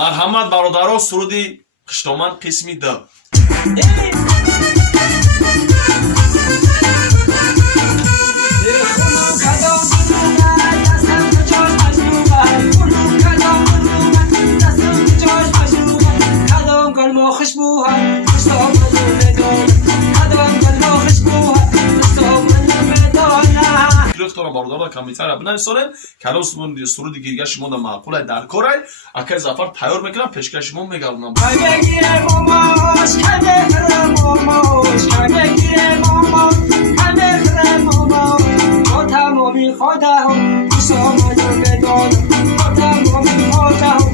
марҳамат бародаро, суруди хиштоманд қисми д. ریختارم باردار کمیتر بنای سالن کلاس من سرودی گیرگش ما معقوله در کارای اکه زفر تیار میکنم پیشکش ما میگم بگیره ماماش بگیره ماماش بگیره ماماش بگیره ماماش با تمامی خودم سامانو بدانم با تمامی خودم